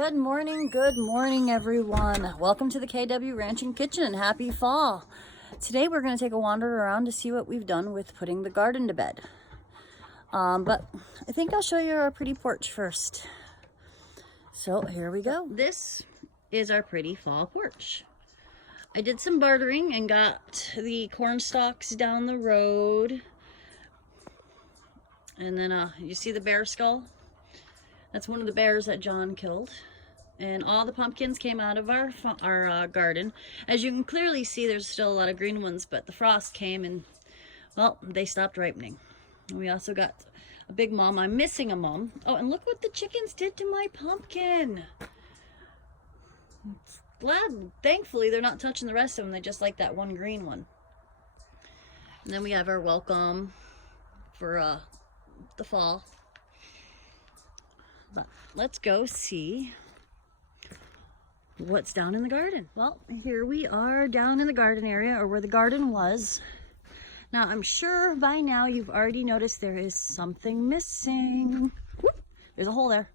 Good morning everyone. Welcome to the KW Ranch and Kitchen and happy fall. Today we're going to take a wander around to see what we've done with putting the garden to bed. But I think I'll show you our pretty porch first. So here we go. This is our pretty fall porch. I did some bartering and got the corn stalks down the road. And then you see the bear skull? That's one of the bears that John killed. And all the pumpkins came out of our garden. As you can clearly see, there's still a lot of green ones, but the frost came and, well, they stopped ripening. And we also got a big mom. I'm missing a mom. Oh, and look what the chickens did to my pumpkin. Glad, thankfully, they're not touching the rest of them. They just like that one green one. And then we have our welcome for the fall. But let's go see what's down in the garden. Well, here we are down in the garden area, or where the garden was. Now, I'm sure by now you've already noticed there is something missing. Whoop, there's a hole there.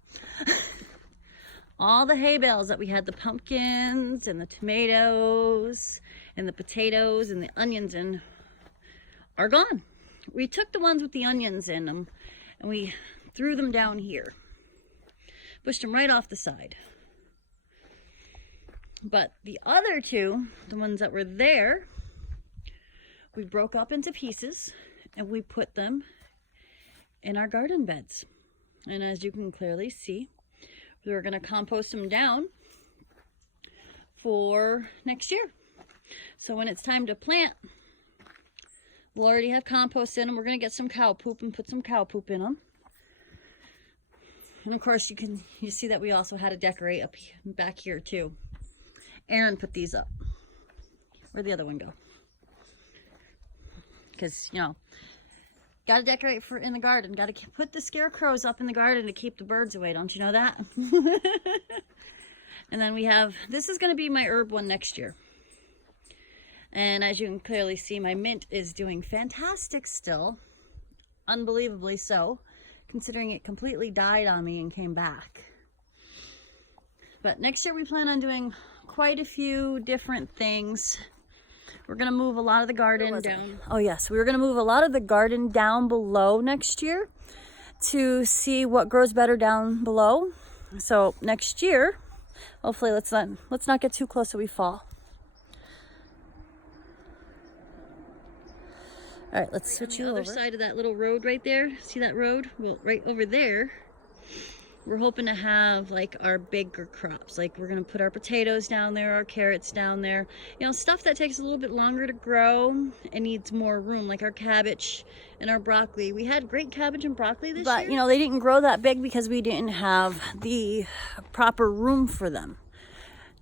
All the hay bales that we had the pumpkins and the tomatoes and the potatoes and the onions in are gone. We took the ones with the onions in them and we threw them down here. Pushed them right off the side. But the other two, the ones that were there, we broke up into pieces and we put them in our garden beds. And as you can clearly see, we're going to compost them down for next year. So when it's time to plant, we'll already have compost in them. We're going to get some cow poop and put some cow poop in them. And of course, you see that we also had to decorate up back here too. Aaron put these up. Where'd the other one go? Because, you know, got to decorate for in the garden. Got to put the scarecrows up in the garden to keep the birds away. Don't you know that? And then we have, this is going to be my herb one next year. And as you can clearly see, my mint is doing fantastic still. Unbelievably so, considering it completely died on me and came back. But next year we plan on doing quite a few different things. We're going to move a lot of the garden down. Oh yes, we were going to move a lot of the garden down below next year to see what grows better down below. So next year, hopefully let's not get too close so we fall. All right, let's switch you over. On the other side of that little road right there, see that road? Well, right over there, we're hoping to have like our bigger crops. Like we're gonna put our potatoes down there, our carrots down there. You know, stuff that takes a little bit longer to grow and needs more room, like our cabbage and our broccoli. We had great cabbage and broccoli this year. But, you know, they didn't grow that big because we didn't have the proper room for them.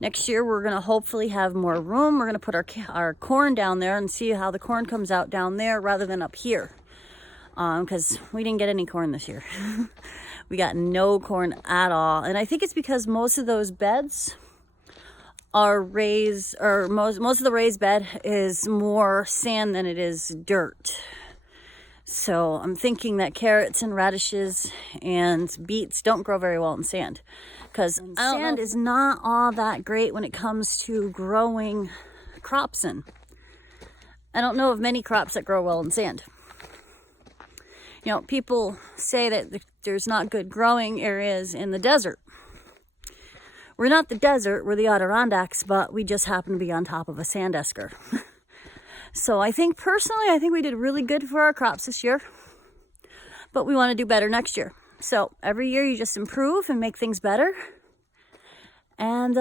Next year, we're going to hopefully have more room. We're going to put our corn down there and see how the corn comes out down there rather than up here. Because we didn't get any corn this year. We got no corn at all. And I think it's because most of those beds are raised, or most of the raised bed is more sand than it is dirt. So I'm thinking that carrots and radishes and beets don't grow very well in sand. Because sand is not all that great when it comes to growing crops in. I don't know of many crops that grow well in sand. You know, people say that there's not good growing areas in the desert. We're not the desert, we're the Adirondacks, but we just happen to be on top of a sand esker. So I think we did really good for our crops this year. But we want to do better next year. So every year you just improve and make things better and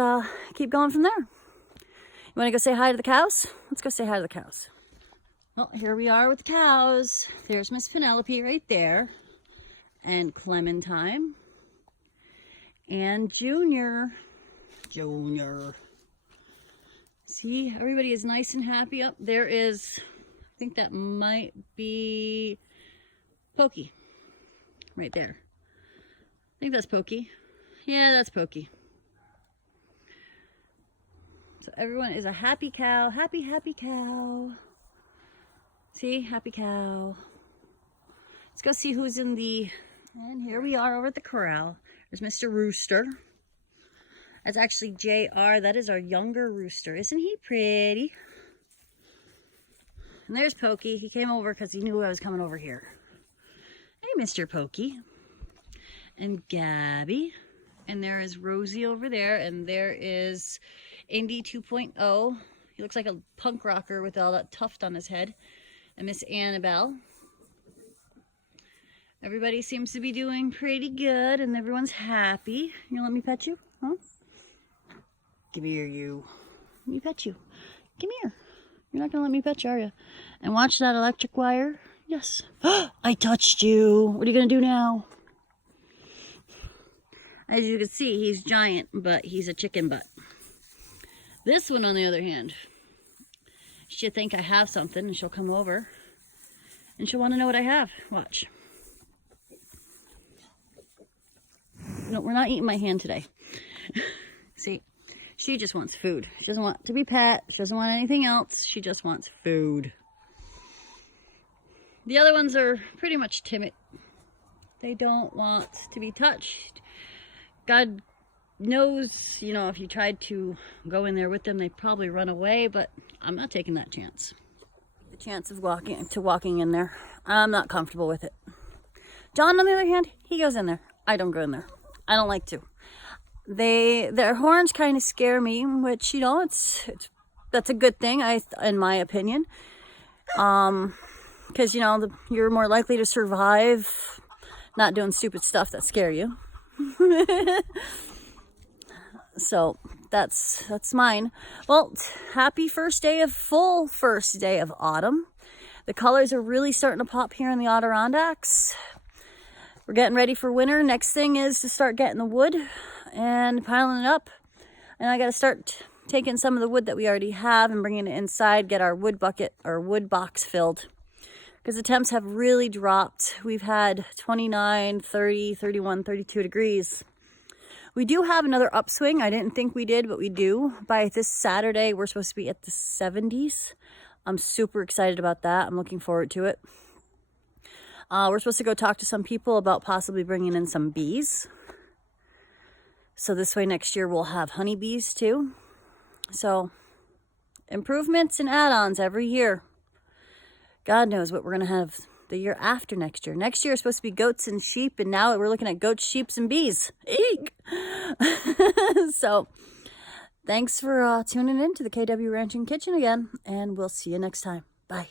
keep going from there. You want to go say hi to the cows? Let's go say hi to the cows. Well, here we are with the cows. There's Miss Penelope right there, and Clementine, and Junior. See, everybody is nice and happy. Up there is, I think that might be Pokey right there. I think that's Pokey. Yeah, that's Pokey. So everyone is a happy cow. Happy cow. See, happy cow. Let's go see who's in the, and here we are over at the corral. There's Mr. Rooster. That's actually JR. That is our younger rooster. Isn't he pretty? And there's Pokey. He came over because he knew I was coming over here. Hey, Mr. Pokey. And Gabby. And there is Rosie over there. And there is Indy 2.0. He looks like a punk rocker with all that tuft on his head. And Miss Annabelle. Everybody seems to be doing pretty good. And everyone's happy. You gonna let me pet you? Huh? Come here, you. Let me pet you. Come here. You're not gonna let me pet you, are you? And watch that electric wire. Yes. I touched you. What are you gonna do now? As you can see, he's giant, but he's a chicken butt. This one, on the other hand, she'll think I have something, and she'll come over, and she'll want to know what I have. Watch. No, we're not eating my hand today. See? She just wants food. She doesn't want to be pet. She doesn't want anything else. She just wants food. The other ones are pretty much timid. They don't want to be touched. God knows, you know, if you tried to go in there with them, they'd probably run away, but I'm not taking that chance. The chance of walking in there. I'm not comfortable with it. John, on the other hand, he goes in there. I don't go in there. I don't like to. Their horns kind of scare me, which, you know, that's a good thing, in my opinion. Because, you know, you're more likely to survive not doing stupid stuff that scare you. So that's mine. Well, happy full first day of autumn. The colors are really starting to pop here in the Adirondacks. We're getting ready for winter. Next thing is to start getting the wood and piling it up. And I got to start taking some of the wood that we already have and bringing it inside, get our wood bucket or wood box filled. Because the temps have really dropped. We've had 29, 30, 31, 32 degrees. We do have another upswing. I didn't think we did, but we do. By this Saturday, we're supposed to be at the 70s. I'm super excited about that. I'm looking forward to it. We're supposed to go talk to some people about possibly bringing in some bees. So this way next year we'll have honeybees too. So improvements and add-ons every year. God knows what we're going to have the year after next year. Next year is supposed to be goats and sheep, and now we're looking at goats, sheep, and bees. Eek! So thanks for tuning in to the KW Ranching Kitchen again, and we'll see you next time. Bye.